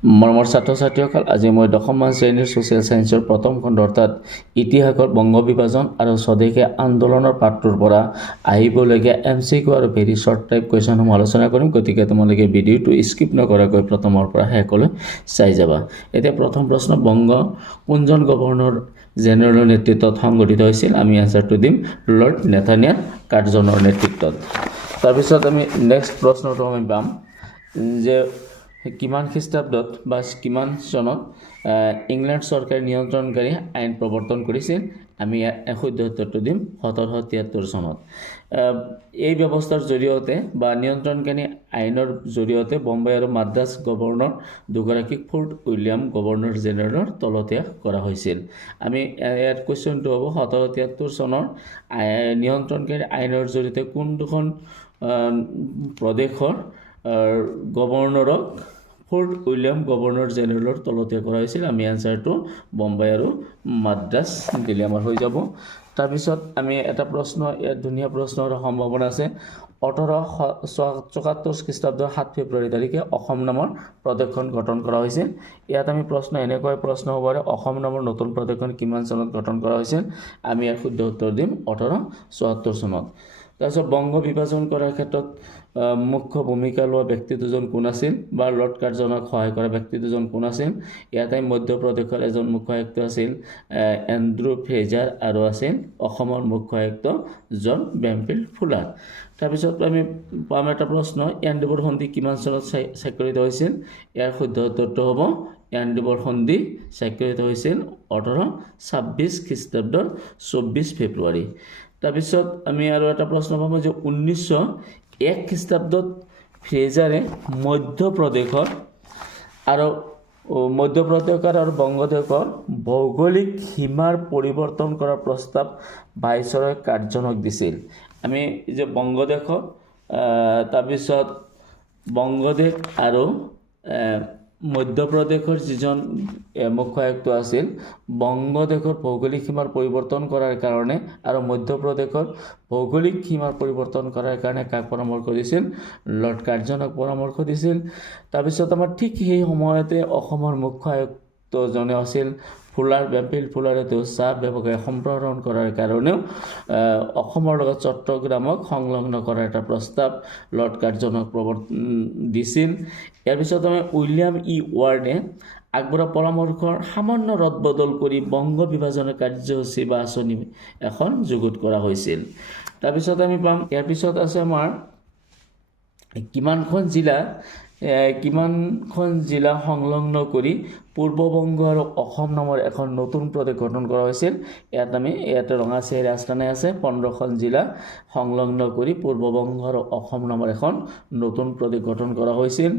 মৰমৰ ছাত্ৰ ছাত্ৰীসকল, আজি মই 10মান শ্ৰেণীৰ ছ'চিয়েল ছায়েন্সৰ প্ৰথম খণ্ড অৰ্থাৎ ইতিহাসৰ বংগ বিভাজন আৰু স্বদেশী আন্দোলনৰ পাঠটোৰ পৰা আহিবলগীয়া MCQ আৰু ভেৰি শ্বৰ্ট টাইপ কুৱেশ্যনসমূহ আলোচনা কৰিম। গতিকে তোমালোকে ভিডিঅ'টো স্কিপ নকৰাকৈ প্ৰথমৰ পৰা শেষলৈ চাই যাবা। এতিয়া প্ৰথম প্ৰশ্ন, বংগ কোনজন গভৰ্ণৰ জেনেৰেলৰ নেতৃত্বত সংগঠিত হৈছিল? আমি এনচাৰটো দিম লৰ্ড নেথানিয়াল কাৰ্জনৰ নেতৃত্বত। তাৰপিছত আমি নেক্সট প্ৰশ্নটো আমি পাম যে কিমান খ্ৰীষ্টাব্দত বা কিমান চনত ইংলেণ্ড চৰকাৰে নিয়ন্ত্ৰণকাৰী আইন প্ৰৱৰ্তন কৰিছিল? আমি শুদ্ধ উত্তৰটো দিম 1773 চনত। এই ব্যৱস্থাৰ জৰিয়তে বা নিয়ন্ত্ৰণকাৰী আইনৰ জৰিয়তে বম্বে আৰু মাদ্ৰাছ গভৰ্ণৰ দুগৰাকীক ফৰ্ট উইলিয়াম গভৰ্ণৰ জেনেৰেলৰ তলতীয়া কৰা হৈছিল। আমি ইয়াত কুৱেশ্যনটো হ'ব 1773 চনৰ নিয়ন্ত্ৰণকাৰী আইনৰ জৰিয়তে কোন দুখন প্ৰদেশৰ গভৰ্ণৰক ফৰ্ট উইলিয়াম গভৰ্ণৰ জেনেৰেলৰ তলতীয়া কৰা হৈছিল? আমি এনচাৰটো বম্বে আৰু মাদ্ৰাছ দিলে আমাৰ হৈ যাব। তাৰপিছত আমি এটা প্ৰশ্ন, ইয়াত ধুনীয়া প্ৰশ্নৰ সম্ভাৱনা আছে। 1874 খ্ৰীষ্টাব্দৰ 7 ফেব্ৰুৱাৰী তাৰিখে অসম নামৰ প্ৰদেশখন গঠন কৰা হৈছিল। ইয়াত আমি প্ৰশ্ন এনেকৈ প্ৰশ্ন হ'ব পাৰে, অসম নামৰ নতুন প্ৰদেশখন কিমান চনত গঠন কৰা হৈছিল? আমি ইয়াৰ শুদ্ধ উত্তৰ দিম 1874 চনত। তাৰপিছত বংগ বিভাজন কৰাৰ ক্ষেত্ৰত মুখ্য ভূমিকা লোৱা ব্যক্তি দুজন কোন আছিল বা লৰ্ড কাৰ্জনক সহায় কৰা ব্যক্তি দুজন কোন আছিল? ইয়াতে মধ্যপ্ৰদেশৰ এজন মুখ্য আয়ুক্ত আছিল এণ্ড্ৰু ফ্ৰেজাৰ আৰু আছিল অসমৰ মুখ্য আয়ুক্ত জন বেম্পিল ফুলাৰ। তাৰপিছত আমি পাম এটা প্ৰশ্ন, এণ্ডবৰ সন্ধি কিমান চনত স্বাক্ষৰিত হৈছিল? ইয়াৰ শুদ্ধ উত্তৰটো হ'ব এণ্ডবৰ সন্ধি স্বাক্ষৰিত হৈছিল 1826 খ্ৰীষ্টাব্দৰ 24 ফেব্ৰুৱাৰী। তাৰপিছত আমি আৰু এটা প্ৰশ্ন পাম যে 1901 খ্ৰীষ্টাব্দত ফ্ৰেজাৰে মধ্যপ্ৰদেশৰ আৰু বংগদেশৰ ভৌগোলিক সীমাৰ পৰিৱৰ্তন কৰাৰ প্ৰস্তাৱ ভাইচৰয় কাৰ্জনক দিছিল। আমি যে বংগদেশৰ তাৰপিছত বংগদেশ আৰু মধ্যপ্ৰদেশৰ যিজন মুখ্য আয়ুক্ত আছিল, বংগদেশৰ ভৌগোলিক সীমাৰ পৰিৱৰ্তন কৰাৰ কাৰণে আৰু মধ্যপ্ৰদেশৰ ভৌগোলিক সীমাৰ পৰিৱৰ্তন কৰাৰ কাৰণে কাক পৰামৰ্শ দিছিল? লৰ্ড কাৰ্জনক পৰামৰ্শ দিছিল। তাৰপিছত আমাৰ ঠিক সেই সময়তে অসমৰ মুখ্য আয়ুক্তজনে আছিল ফুলাৰ, বেম্পিল ফুলাৰে তেওঁ চাহ ব্যৱসায় সম্প্ৰসাৰণ কৰাৰ কাৰণেও অসমৰ লগত চট্টগ্ৰামক সংলগ্ন কৰাৰ এটা প্ৰস্তাৱ লৰ্ড কাৰ্জনক দিছিল। ইয়াৰ পিছত আমি উইলিয়াম ৱাৰ্ডে আগবঢ়োৱা পৰামৰ্শৰ সামান্য ৰদ বদল কৰি বংগ বিভাজনৰ কাৰ্যসূচী বা আঁচনি এখন যুগুত কৰা হৈছিল। তাৰপিছত আমি পাম, ইয়াৰ পিছত আছে আমাৰ কিমানখন জিলা সংলগ্ন কৰি পূৰ্ববংগ আৰু অসম নামৰ এখন নতুন প্ৰদেশ গঠন কৰা হৈছিল? ইয়াতে ৰঙা চিয়াৰী আস্থানে আছে 15খন জিলা সংলগ্ন কৰি পূৰ্ববংগ আৰু অসম নামৰ এখন নতুন প্ৰদেশ গঠন কৰা হৈছিল।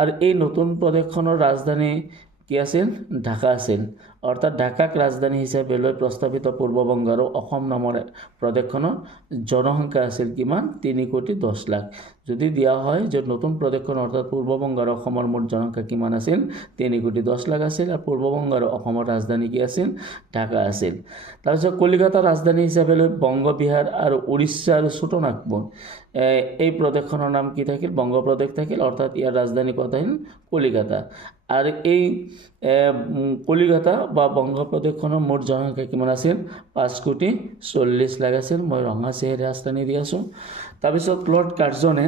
আৰু এই নতুন প্ৰদেশখনৰ ৰাজধানী কি আছিল? ঢাকা আছিল। অৰ্থাৎ ঢাকাক ৰাজধানী হিচাপে লৈ প্ৰস্তাৱিত পূৰ্ববংগ আৰু অসম নামৰ প্ৰদেশখনৰ জনসংখ্যা আছিল কিমান? 3,10,00,000। যদি দিয়া হয় যে নতুন প্ৰদেশখন অৰ্থাৎ পূৰ্ববংগ আৰু অসমৰ মুঠ জনসংখ্যা কিমান আছিল? 3,10,00,000 আছিল। আৰু পূৰ্ববংগ আৰু অসমৰ ৰাজধানী কি আছিল? ঢাকা আছিল। তাৰপিছত কলিকতা ৰাজধানী হিচাপে লৈ বংগ, বিহাৰ আৰু উৰিষ্যা আৰু ছোটনাগপুৰ এই প্ৰদেশখনৰ নাম কি থাকিল? বংগ প্ৰদেশ থাকিল। অৰ্থাৎ ইয়াৰ ৰাজধানী ক'ত আহিল? কলিকতা। আৰু এই কলিকতা বা বংগ প্ৰদেশখনৰ মুঠ জনসংখ্যা কিমান আছিল? 5,40,00,000 আছিল। মই ৰঙা চিয়াৰী আস্থানি দি আছোঁ। তাৰপিছত লৰ্ড কাৰ্জনে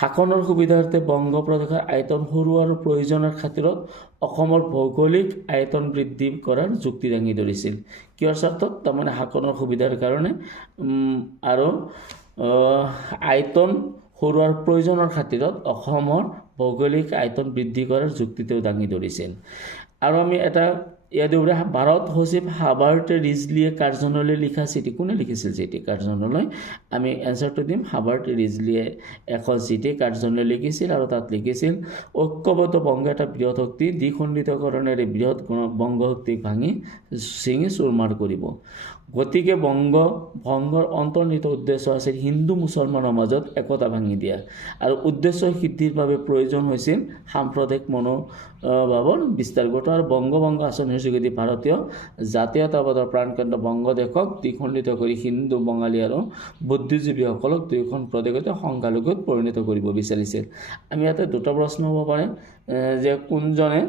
শাসনৰ সুবিধাৰ্থে বংগ প্ৰদেশৰ আয়তন সৰু আৰু প্ৰয়োজনৰ খাতিৰত অসমৰ ভৌগোলিক আয়তন বৃদ্ধি কৰাৰ যুক্তি দাঙি ধৰিছিল। কিয়ৰ স্বাৰ্থত? তাৰমানে শাসনৰ সুবিধাৰ কাৰণে আৰু আয়তন সৰু আৰু প্ৰয়োজনৰ খাতিৰত অসমৰ ভৌগোলিক আয়তন বৃদ্ধি কৰাৰ যুক্তি তেওঁ দাঙি ধৰিছিল। আৰু আমি এটা ইয়াত ভাৰত সচিব হাবাৰ্ট ৰিজলিয়ে কাৰ্জনলৈ লিখা চিঠি, কোনে লিখিছিল চিঠি কাৰ্জনলৈ? আমি এনচাৰটো দিম হাবাৰ্ট ৰিজলিয়ে এখন চিঠি কাৰ্জনলৈ লিখিছিল আৰু তাত লিখিছিল ঐক্যবদ্ধ বংগ এটা বৃহৎ শক্তি, দ্বিখণ্ডিতকৰণেৰে বৃহৎ বংগ শক্তিক ভাঙি চিঙি চুৰমাৰ কৰিব। গতিকে ভংগৰ অন্তৰ্নিহিত উদ্দেশ্য আছিল হিন্দু মুছলমানৰ মাজত একতা ভাঙি দিয়া আৰু উদ্দেশ্য সিদ্ধিৰ বাবে প্ৰয়োজন হৈছিল সাম্প্ৰদায়িক মনোভাৱৰ বিস্তাৰ ঘটোৱা আৰু বংগভংগ আঁচনিৰ যোগেদি ভাৰতীয় জাতীয়তাবাদৰ প্ৰাণকেন্দ্ৰ বংগদেশক দ্বিখণ্ডিত কৰি হিন্দু বঙালী আৰু বুদ্ধিজীৱীসকলক দুয়োখন প্ৰদেশতে সংখ্যালঘুত পৰিণত কৰিব বিচাৰিছিল। আমি ইয়াতে দুটা প্ৰশ্ন হ'ব পাৰে যে কোনজনে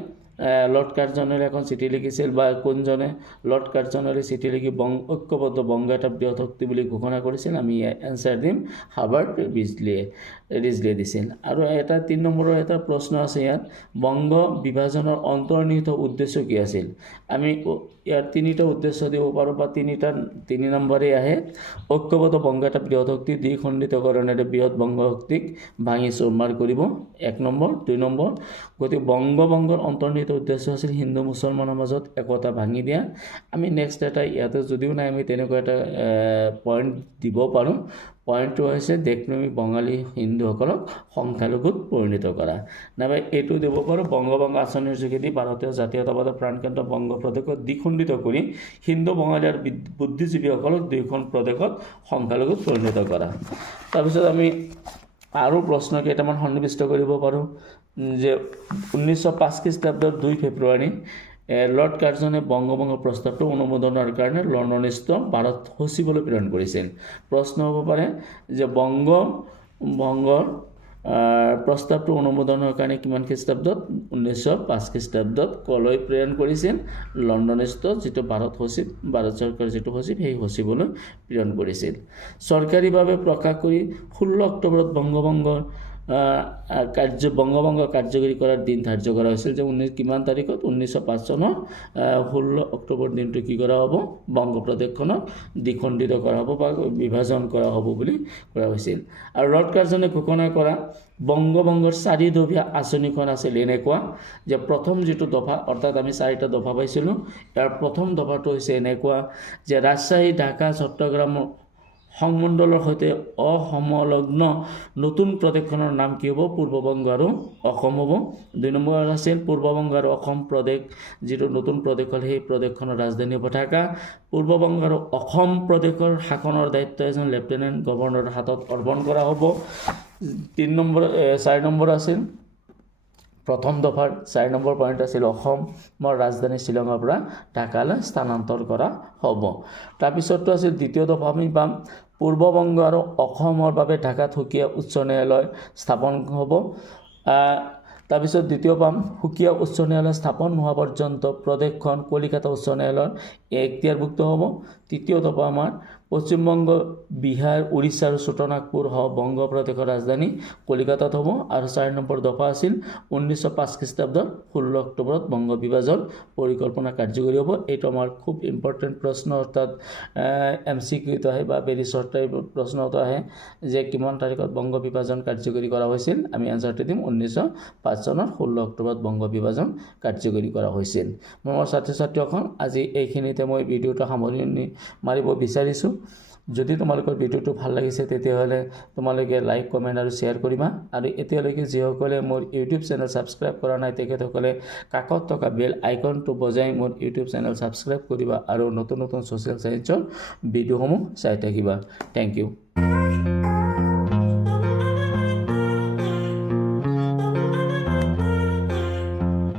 লৰ্ড কাৰ্জনেলে এখন চিঠি লিখিছিল বা কোনজনে লৰ্ড কাৰ্জনেলে চিঠি লিখি ঐক্যবদ্ধ বংগ এটা বৃহৎ শক্তি বুলি ঘোষণা কৰিছিল। আমি এনচাৰ দিম হাৰ্বাৰ্ট ৰিজলিয়ে দিছিল। আৰু এটা 3 নম্বৰৰ এটা প্ৰশ্ন আছে ইয়াত, বংগ বিভাজনৰ অন্তৰ্নিহিত উদ্দেশ্য কি আছিল? আমি ইয়াৰ 3টা উদ্দেশ্য দিব পাৰোঁ বা 3 নম্বৰে আহে। ঐক্যবদ্ধ বংগ এটা বৃহৎ শক্তি দ্বিখণ্ডিতকৰণেৰে বৃহৎ বংগ শক্তিক ভাঙি চুৰমাৰ কৰিব, 1 নম্বৰ। 2 নম্বৰ, গতিকে বংগৰ অন্তৰ্নিহিত উদ্দেশ্য আছিল হিন্দু মুছলমানৰ মাজত একতা ভাঙি দিয়া। আমি নেক্সট এটা ইয়াতে যদিও নাই আমি তেনেকুৱা এটা পইণ্ট দিব পাৰোঁ। পইণ্টটো হৈছে দেশপ্ৰেমী বঙালী হিন্দুসকলক সংখ্যালঘুত পৰিণত কৰা। নাইবা এইটো দিব পাৰোঁ, বংগভংগ আঁচনিৰ যোগেদি ভাৰতীয় জাতীয়তাবাদৰ প্ৰাণকেন্দ্ৰ বংগ প্ৰদেশক দ্বিখণ্ডিত কৰি হিন্দু বঙালী আৰু বুদ্ধিজীৱীসকলক দুয়োখন প্ৰদেশত সংখ্যালঘুত পৰিণত কৰা। তাৰপিছত আমি আৰু প্ৰশ্ন কেইটামান সন্নিৱিষ্ট কৰিব পাৰোঁ যে 1905 খ্ৰীষ্টাব্দৰ 2 ফেব্ৰুৱাৰী লৰ্ড কাৰ্জনে বংগভংগৰ প্ৰস্তাৱটো অনুমোদনৰ কাৰণে লণ্ডনস্থ ভাৰত সচিবলৈ প্ৰেৰণ কৰিছিল। প্ৰশ্ন হ'ব পাৰে যে বংগভংগৰ প্ৰস্তাৱটো অনুমোদনৰ কাৰণে কিমান খ্ৰীষ্টাব্দত? 1905 খ্ৰীষ্টাব্দত কলৈ প্ৰেৰণ কৰিছিল? লণ্ডনস্থ যিটো ভাৰত চৰকাৰৰ যিটো সচিব সেই সচিবলৈ প্ৰেৰণ কৰিছিল। চৰকাৰীভাৱে প্ৰকাশ কৰি 16 অক্টোবৰত বংগভংগৰ কাৰ্যকৰী কৰাৰ দিন ধাৰ্য কৰা হৈছিল যে কিমান তাৰিখত? 1905 চনৰ 16 অক্টোবৰ দিনটো কি কৰা হ'ব? বংগ প্ৰদেশখনক দ্বিখণ্ডিত কৰা হ'ব বা বিভাজন কৰা হ'ব বুলি কৰা হৈছিল। আৰু লৰ্ড কাৰ্জনে ঘোষণা কৰা বংগভংগৰ 4 দফীয়া আঁচনিখন আছিল এনেকুৱা যে প্ৰথম যিটো দফা, অৰ্থাৎ আমি 4টা দফা পাইছিলোঁ, ইয়াৰ প্ৰথম দফাটো হৈছে এনেকুৱা যে ৰাজশ্বাহী, ঢাকা, চট্টগ্ৰাম সংমণ্ডলৰ সৈতে অসমলগ্ন নতুন প্ৰদেশখনৰ নাম কি হ'ব? পূৰ্ববংগ আৰু অসম হ'ব। 2 নম্বৰ আছিল পূৰ্ববংগ আৰু অসম প্ৰদেশ যিটো নতুন প্ৰদেশ হ'ল সেই প্ৰদেশখনৰ ৰাজধানী হ'ব ঢাকা। পূৰ্ববংগ আৰু অসম প্ৰদেশৰ শাসনৰ দায়িত্ব এজন লেফটেনেণ্ট গভৰ্ণৰৰ হাতত অৰ্পণ কৰা হ'ব। 4 নম্বৰ আছিল প্ৰথম দফাৰ 4 নম্বৰ পইণ্ট আছিল অসমৰ ৰাজধানী শ্বিলঙৰ পৰা ঢাকালৈ স্থানান্তৰ কৰা হ'ব। তাৰপিছতটো আছিল দ্বিতীয় দফা আমি পাম পূৰ্ববংগ আৰু অসমৰ বাবে ঢাকাত সুকীয়া উচ্চ ন্যায়ালয় স্থাপন হ'ব। তাৰপিছত দ্বিতীয় পাম সুকীয়া উচ্চ ন্যায়ালয় স্থাপন নোহোৱা পৰ্যন্ত প্ৰদেশখন কলিকতা উচ্চ ন্যায়ালয়ৰ এখতিয়াৰভুক্ত হ'ব। তৃতীয় দফা আমাৰ পশ্চিমবংগ, বিহাৰ, উৰিষ্যা আৰু ছোটনাগপুৰ বংগ প্ৰদেশৰ ৰাজধানী কলিকতাত হ'ব। আৰু 4 নম্বৰ দফা আছিল 1905 খ্ৰীষ্টাব্দৰ 16 অক্টোবৰত বংগ বিভাজন পৰিকল্পনা কাৰ্যকৰী হ'ব। এইটো আমাৰ খুব ইম্পৰ্টেণ্ট প্ৰশ্ন, অৰ্থাৎ MCQত আহে বা ভেৰি শ্বৰ্ট টাইপ প্ৰশ্নটো আহে যে কিমান তাৰিখত বংগ বিভাজন কাৰ্যকৰী কৰা হৈছিল। আমি এনচাৰটো দিম 1905 চনৰ 16 অক্টোবৰত বংগ বিভাজন কাৰ্যকৰী কৰা হৈছিল। মোৰ ছাত্ৰ ছাত্ৰীসকল, আজি এইখিনিতে মই ভিডিঅ'টো সামৰণি মাৰিব বিচাৰিছোঁ। যদি তোমালোকৰ ভিডিঅ'টো ভাল লাগিছে তেতিয়াহ'লে তোমালোকে লাইক, কমেণ্ট আৰু শ্বেয়াৰ কৰিবা। আৰু এতিয়ালৈকে যিসকলে মোৰ ইউটিউব চেনেল ছাবস্ক্ৰাইব কৰা নাই তেখেতসকলে কাষত থকা বেল আইকনটো বজাই মোৰ ইউটিউব চেনেল ছাবস্ক্ৰাইব কৰিবা আৰু নতুন নতুন ছ'চিয়েল ছায়েন্সৰ ভিডিঅ'সমূহ চাই থাকিবা। Thank U.